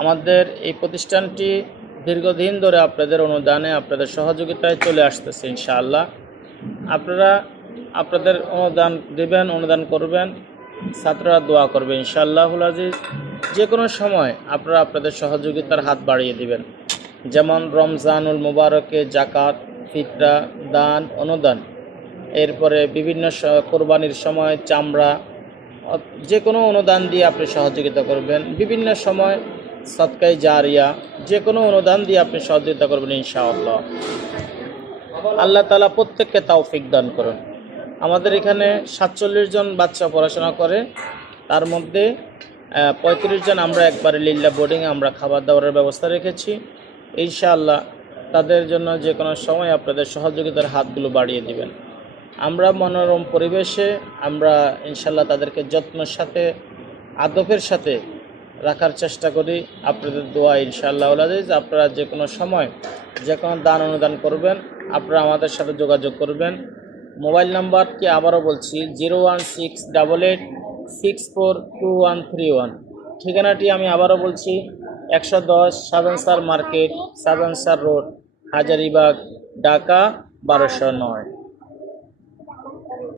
আমাদের এই প্রতিষ্ঠানটি দীর্ঘদিন ধরে আপনাদের অনুদানে আপনাদের সহযোগিতায় চলে আসতেছে ইনশাআল্লাহ। আপনারা আপনাদের অনুদান দেবেন, অনুদান করবেন, ছাত্ররা দোয়া করবে ইনশাআল্লাহুল আজিজ। যে কোনো সময় আপনারা আপনাদের সহযোগিতার হাত বাড়িয়ে দিবেন, যেমন রমজানুল মুবারকে জাকাত, ফিতরা, দান, অনুদান, এরপরে বিভিন্ন কোরবানির সময় চামড়া, যে কোনো অনুদান দিয়ে আপনি সহযোগিতা করবেন। বিভিন্ন সময় সদকায়ে জারিয়া, যে কোনো অনুদান দিয়ে আপনি সহযোগিতা করবেন ইনশাআল্লাহ। আল্লাহ তাআলা প্রত্যেককে তৌফিক দান করুন। আমাদের এখানে 47 জন বাচ্চা পড়াশোনা করে, তার মধ্যে 35 জন আমরা একবারে লিল্লা বোর্ডিংয়ে আমরা খাবার দাবারের ব্যবস্থা রেখেছি ইনশাআল্লাহ। তাদের জন্য যে কোনো সময় আপনাদের সহযোগিতার হাতগুলো বাড়িয়ে দিবেন। আমরা মনোরম পরিবেশে আমরা ইনশাআল্লাহ তাদেরকে যত্নের সাথে, আদবের সাথে রাখার চেষ্টা করি। আপনাদের দোয়া ইনশাআল্লাহ আজিজ। আপনারা যে কোনো সময় যে কোনো দান অনুদান করবেন, আপনারা আমাদের সাথে যোগাযোগ করবেন। মোবাইল নাম্বারটি আবারও বলছি 01688642131। ঠিকানাটি আমি আবারও বলছি 110 সাবেন স্যার মার্কেট, সাবেন স্যার রোড, হাজারীবাগ, ঢাকা 1209।